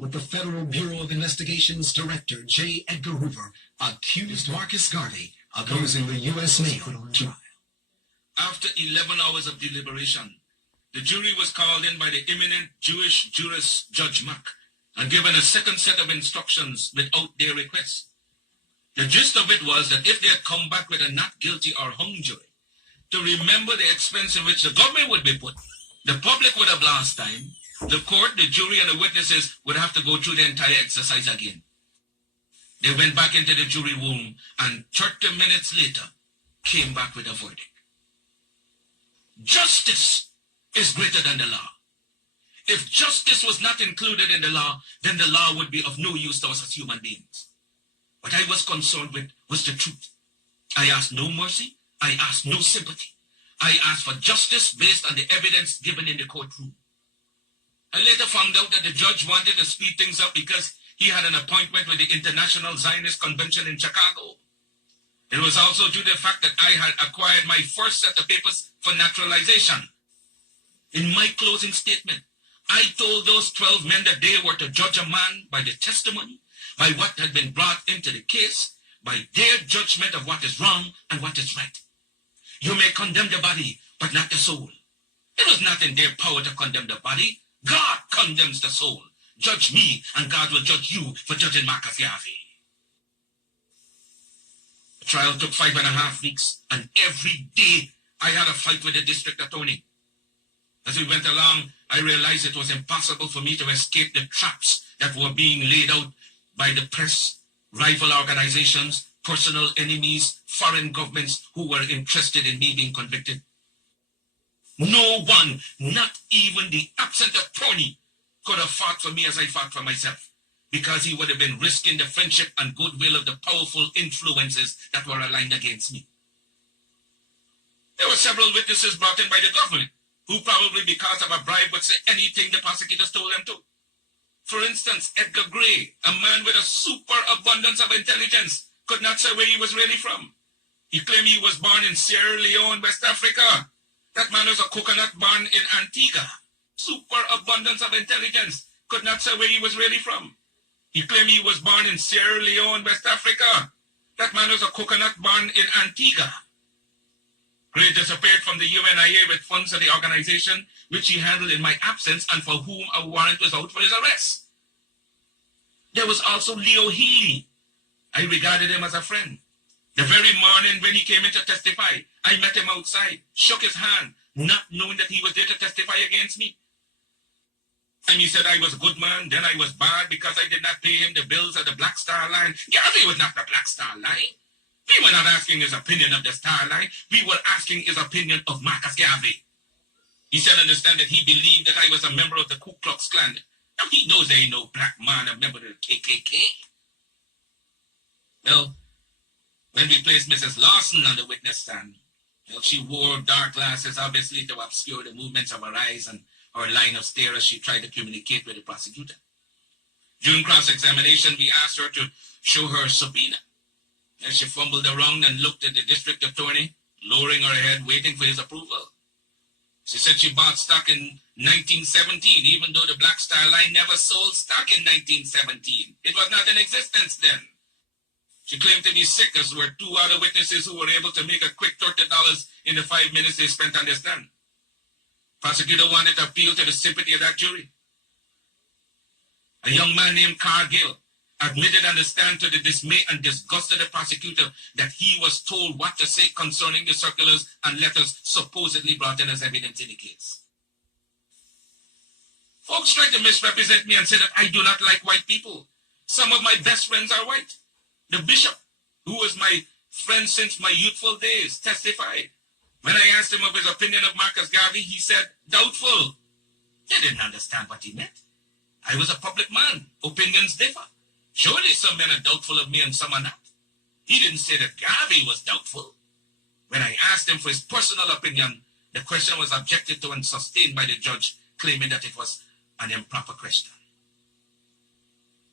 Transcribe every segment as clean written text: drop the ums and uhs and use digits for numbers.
with the Federal Bureau of Investigation's Director J. Edgar Hoover accused Marcus Garvey of using the U.S. mail on trial. After 11 hours of deliberation, the jury was called in by the eminent Jewish jurist Judge Mack and given a second set of instructions without their request. The gist of it was that if they had come back with a not guilty or hung jury, to remember the expense in which the government would be put, the public would have lost time, the court, the jury, and the witnesses would have to go through the entire exercise again. They went back into the jury room and 30 minutes later came back with a verdict. Justice is greater than the law. If justice was not included in the law, then the law would be of no use to us as human beings. What I was concerned with was the truth. I asked no mercy. I asked no sympathy. I asked for justice based on the evidence given in the courtroom. I later found out that the judge wanted to speed things up because he had an appointment with the International Zionist Convention in Chicago. It was also due to the fact that I had acquired my first set of papers for naturalization. In my closing statement, I told those 12 men that they were to judge a man by the testimony, by what had been brought into the case, by their judgment of what is wrong and what is right. You may condemn the body, but not the soul. It was not in their power to condemn the body. God condemns the soul. Judge me, and God will judge you for judging Marcus Garvey. The trial took 5.5 weeks, and every day I had a fight with the district attorney. As we went along, I realized it was impossible for me to escape the traps that were being laid out by the press, rival organizations, personal enemies, foreign governments who were interested in me being convicted. No one, not even the absent attorney, could have fought for me as I fought for myself, because he would have been risking the friendship and goodwill of the powerful influences that were aligned against me. There were several witnesses brought in by the government, who probably because of a bribe would say anything the prosecutors told them to. For instance, Edgar Gray, a man with a superabundance of intelligence, could not say where he was really from. He claimed he was born in Sierra Leone, West Africa. That man was a coconut born in Antigua. Superabundance of intelligence, could not say where he was really from. He claimed he was born in Sierra Leone, West Africa. That man was a coconut born in Antigua. Gray disappeared from the UNIA with funds of the organization, which he handled in my absence and for whom a warrant was out for his arrest. There was also Leo Healy. I regarded him as a friend. The very morning when he came in to testify, I met him outside, shook his hand, not knowing that he was there to testify against me. And he said I was a good man, then I was bad because I did not pay him the bills of the Black Star Line. Garvey was not the Black Star Line. We were not asking his opinion of the Star Line. We were asking his opinion of Marcus Garvey. He said understand that he believed that I was a member of the Ku Klux Klan. Now he knows there ain't no black man a member of the KKK. Well, when we placed Mrs. Lawson on the witness stand, well, she wore dark glasses, obviously to obscure the movements of her eyes and her line of stare as she tried to communicate with the prosecutor. During cross-examination, we asked her to show her subpoena. And she fumbled around and looked at the district attorney, lowering her head, waiting for his approval. She said she bought stock in 1917, even though the Black Star Line never sold stock in 1917. It was not in existence then. She claimed to be sick, as were two other witnesses who were able to make a quick $30 in the 5 minutes they spent on their stand. Prosecutor wanted to appeal to the sympathy of that jury. A young man named Cargill admitted on the stand to the dismay and disgust of the prosecutor that he was told what to say concerning the circulars and letters supposedly brought in as evidence in the case. Folks tried to misrepresent me and say that I do not like white people. Some of my best friends are white. The bishop, who was my friend since my youthful days, testified. When I asked him of his opinion of Marcus Garvey, he said, doubtful. They didn't understand what he meant. I was a public man. Opinions differ. Surely some men are doubtful of me and some are not. He didn't say that Garvey was doubtful. When I asked him for his personal opinion, the question was objected to and sustained by the judge, claiming that it was an improper question.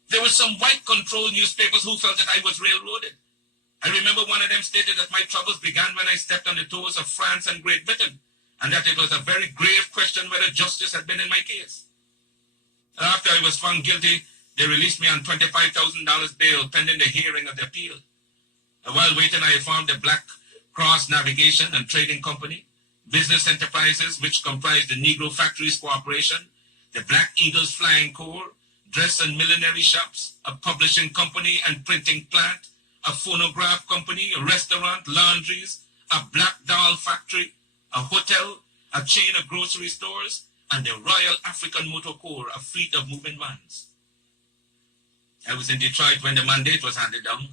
There were some white-controlled newspapers who felt that I was railroaded. I remember one of them stated that my troubles began when I stepped on the toes of France and Great Britain, and that it was a very grave question whether justice had been in my case. After I was found guilty, They released me on $25,000 bail pending the hearing of the appeal. While waiting, I formed the Black Cross Navigation and Trading Company, business enterprises which comprise the Negro Factories Corporation, the Black Eagles Flying Corps, dress and millinery shops, a publishing company and printing plant, a phonograph company, a restaurant, laundries, a black doll factory, a hotel, a chain of grocery stores, and the Royal African Motor Corps, a fleet of moving vans. I was in Detroit when the mandate was handed down.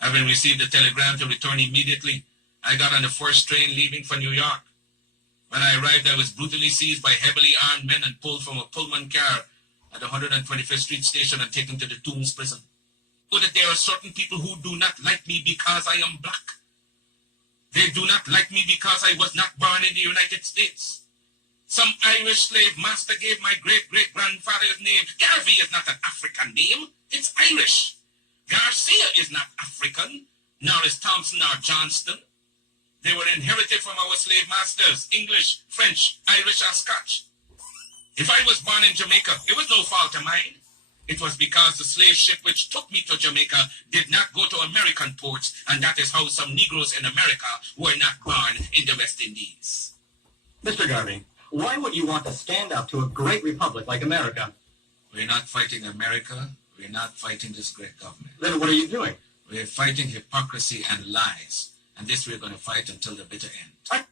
Having received a telegram to return immediately, I got on the first train leaving for New York. When I arrived, I was brutally seized by heavily armed men and pulled from a Pullman car at the 125th Street station and taken to the Tombs prison. Oh, that there are certain people who do not like me because I am black. They do not like me because I was not born in the United States. Some Irish slave master gave my great-great-grandfather's name. Garvey is not an African name. It's Irish. Garcia is not African, nor is Thompson or Johnston. They were inherited from our slave masters, English, French, Irish, or Scotch. If I was born in Jamaica, it was no fault of mine. It was because the slave ship which took me to Jamaica did not go to American ports, and that is how some Negroes in America were not born in the West Indies. Mr. Garvey, why would you want to stand up to a great republic like America? We're not fighting America. We're not fighting this great government. Then what are you doing? We're fighting hypocrisy and lies, and this we're going to fight until the bitter end. Are you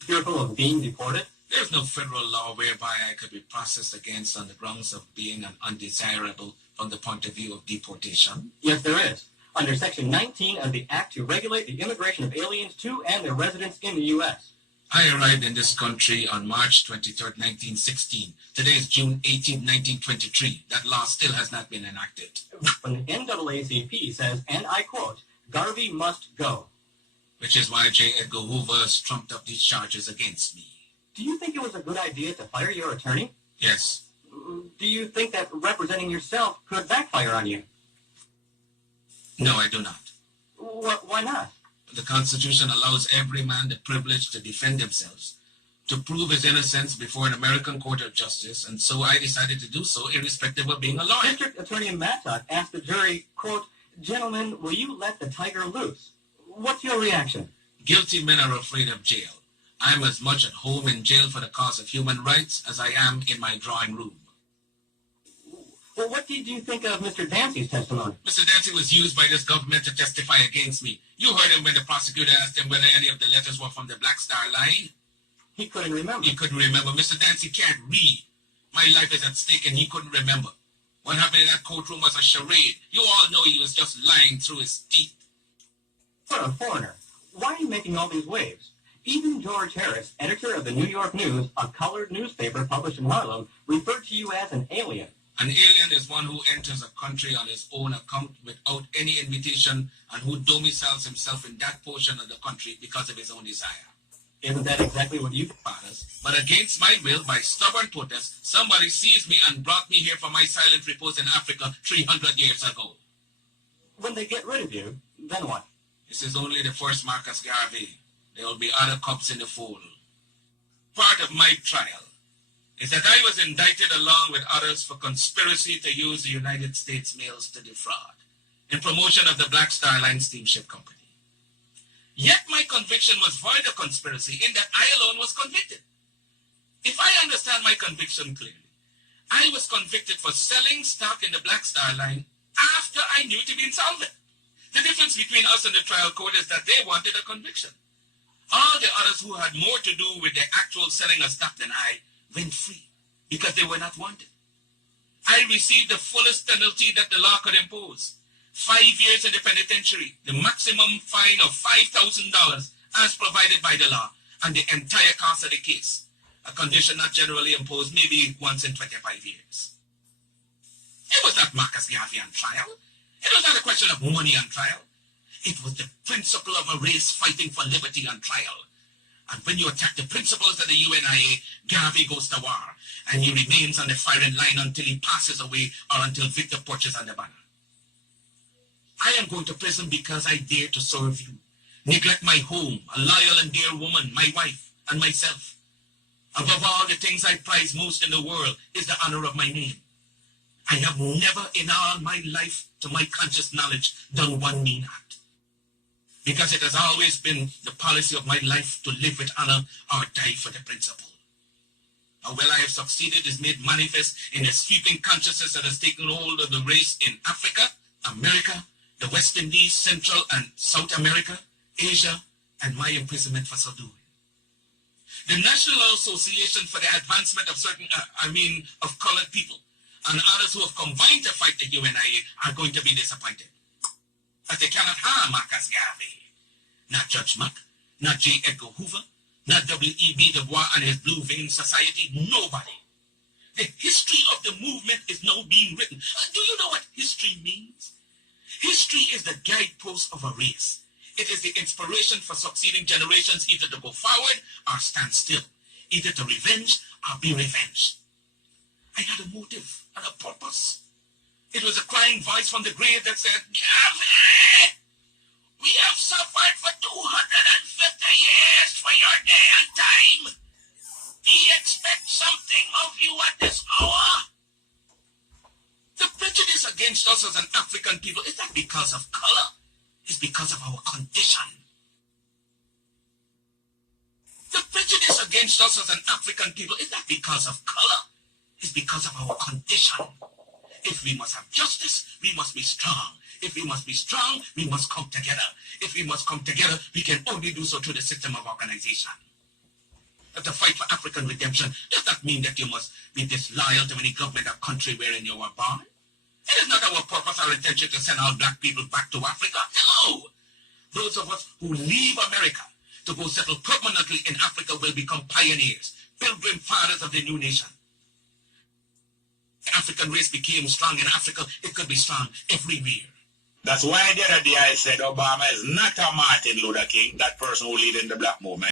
fearful of being deported? There's no federal law whereby I could be processed against on the grounds of being an undesirable from the point of view of deportation. Yes, there is. Under Section 19 of the Act to regulate the immigration of aliens to and their residence in the U.S. I arrived in this country on March 23, 1916. Today is June 18, 1923. That law still has not been enacted. When the NAACP says, and I quote, Garvey must go. Which is why J. Edgar Hoover has trumped up these charges against me. Do you think it was a good idea to fire your attorney? Yes. Do you think that representing yourself could backfire on you? No, I do not. Why not? The Constitution allows every man the privilege to defend themselves, to prove his innocence before an American court of justice, and so I decided to do so irrespective of being a lawyer. District Attorney Mattock asked the jury, quote, gentlemen, will you let the tiger loose? What's your reaction? Guilty men are afraid of jail. I'm as much at home in jail for the cause of human rights as I am in my drawing room. Well, what did you think of Mr. Dancy's testimony? Mr. Dancy was used by this government to testify against me. You heard him when the prosecutor asked him whether any of the letters were from the Black Star Line. He couldn't remember. He couldn't remember. Mr. Dancy can't read. My life is at stake and he couldn't remember. What happened in that courtroom was a charade. You all know he was just lying through his teeth. For a foreigner, why are you making all these waves? Even George Harris, editor of the New York News, a colored newspaper published in Harlem, referred to you as an alien. An alien is one who enters a country on his own account without any invitation and who domiciles himself in that portion of the country because of his own desire. Isn't that exactly what you fathers? But against my will, by stubborn protest, somebody seized me and brought me here for my silent repose in Africa 300 years ago. When they get rid of you, then what? This is only the first Marcus Garvey. There will be other cubs in the fold. Part of my trial is that I was indicted along with others for conspiracy to use the United States mails to defraud in promotion of the Black Star Line Steamship Company. Yet my conviction was void of conspiracy in that I alone was convicted. If I understand my conviction clearly, I was convicted for selling stock in the Black Star Line after I knew to be insolvent. The difference between us and the trial court is that they wanted a conviction. All the others who had more to do with the actual selling of stock than I went free because they were not wanted. I received the fullest penalty that the law could impose. 5 years in the penitentiary, the maximum fine of $5,000 as provided by the law, and the entire cost of the case, a condition not generally imposed maybe once in 25 years. It was not Marcus Garvey on trial. It was not a question of money on trial. It was the principle of a race fighting for liberty on trial. And when you attack the principles of the UNIA, Garvey goes to war, and he remains on the firing line until he passes away or until Victor perches on the banner. I am going to prison because I dare to serve you, neglect my home, a loyal and dear woman, my wife, and myself. Above all, the things I prize most in the world is the honor of my name. I have never in all my life, to my conscious knowledge, done one mean act. Because it has always been the policy of my life to live with honor or die for the principle. How well I have succeeded is made manifest in the sweeping consciousness that has taken hold of the race in Africa, America, the West Indies, Central and South America, Asia, and my imprisonment for so doing. The National Association for the Advancement of of colored people, and others who have combined to fight the UNIA are going to be disappointed. As they cannot harm Marcus Garvey. Not Judge Mack, not J. Edgar Hoover, not W.E.B. Du Bois and his Blue Vein Society, nobody. The history of the movement is now being written. Do you know what history means? History is the guidepost of a race. It is the inspiration for succeeding generations either to go forward or stand still, either to revenge or be revenged. I had a motive and a purpose. It was a crying voice from the grave that said, Garvey, we have suffered for 250 years for your day and time. We expect something of you at this hour. The prejudice against us as an African people is not because of color. It's because of our condition. The prejudice against us as an African people is not because of color. It's because of our condition. If we must have justice, we must be strong. If we must be strong, we must come together. If we must come together, we can only do so through the system of organization. But to fight for African redemption does not mean that you must be disloyal to any government or country wherein you were born. It is not our purpose or intention to send all black people back to Africa. No! Those of us who leave America to go settle permanently in Africa will become pioneers, pilgrim fathers of the new nation. The African race became strong in Africa. It could be strong everywhere. That's why the other day I said Obama is not a Martin Luther King, that person who leading the black movement.